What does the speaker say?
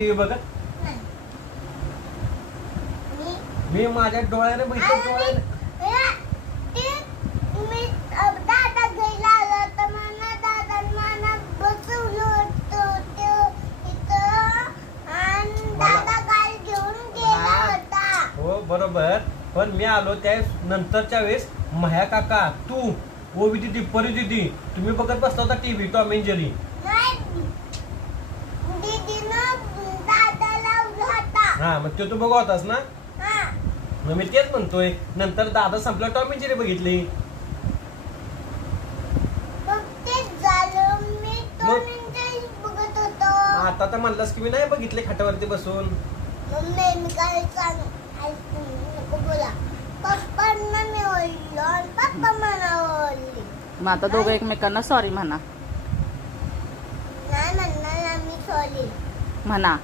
TV बघत मी माझ्या डोळ्याने बघितलं डोळ्याने दादा घ्यायला आला तर मला दादा बसवलं होतं आणि दादा गाल घेऊन गेला होता. हो बरोबर, पण मी आलो त्या नंतरच्या वेळेस माया काका तू ओवी दिदी परी दिदी तुम्ही बघत बसला होता टीव्ही टॉम एंड जेरी. हा मग ते तू बघत होतास ना. मग मी तेच म्हणतोय नंतर दादा संपला टॉम एंड जेरी बघितली. आता तर म्हणलास की मी नाही बघितले खाटावरती बसून. मग आता दोघं एकमेकांना सॉरी म्हणा. नाही म्हणणार आम्ही सॉरी म्हणा.